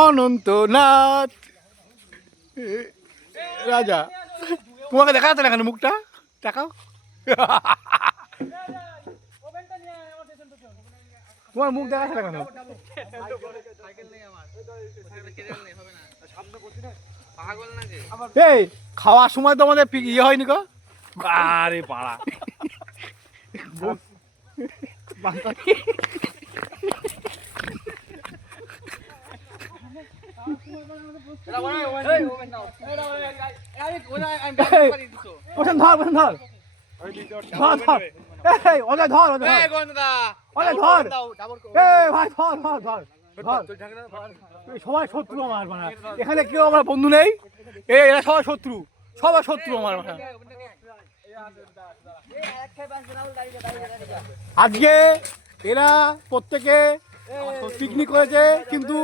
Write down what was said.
অনন্তনাথ রাজা, তোমাকে দেখা যাচ্ছে না কেন মুখটা? দেখাও। তোমার মুখ দেখা যাচ্ছে না কেন? এই খাওয়ার সময় তো আমাদের ইয়ে হয়নি গো। আরে পাড়া ধর ধর ধর ধর, এই অজয় ধর, অজয় ধর, এই ভাই ধর ধর ধর ধর। সবাই শত্রু আমার মানে, এখানে কেউ আমার বন্ধু নেই, এরা সবাই শত্রু, সবাই শত্রু আমার মানে। আজকে এরা প্রত্যেকে পিকনিক করেছে, কিন্তু